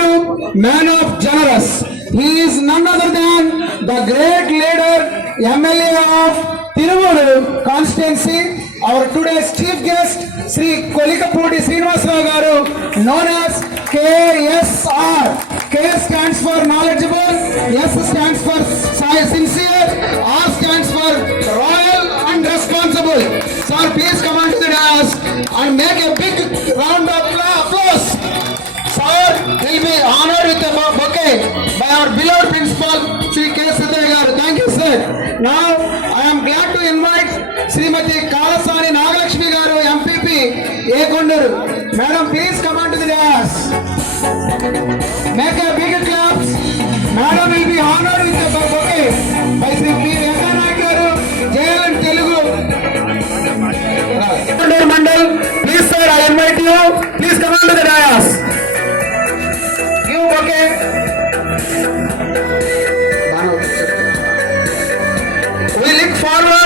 Garu, man of generous. He is none other than the great leader, MLA of Tiruvuru constituency. Our today's chief guest, Sri Kolikapudi Srinivasarao Garu, known as KSR. K stands for knowledgeable, S stands for sincere, R stands for royal and responsible. Sir, please come on to the dais and make a big round of applause. Sir will be honored with a bouquet by our beloved principal, Sri K. Siddharaya Garu. Thank you, sir. Now, I am glad to invite Srimati Kalasani Nagalakshmi Garu, MPP, Ekonduru. Madam, please come on to the dais. Make a big claps. Madam will be honored with a bouquet by Sri P. Venkanayak Garu, JLN Telugu. Mandal, please sir, I invite you. Please come on to the dais. You okay? We look forward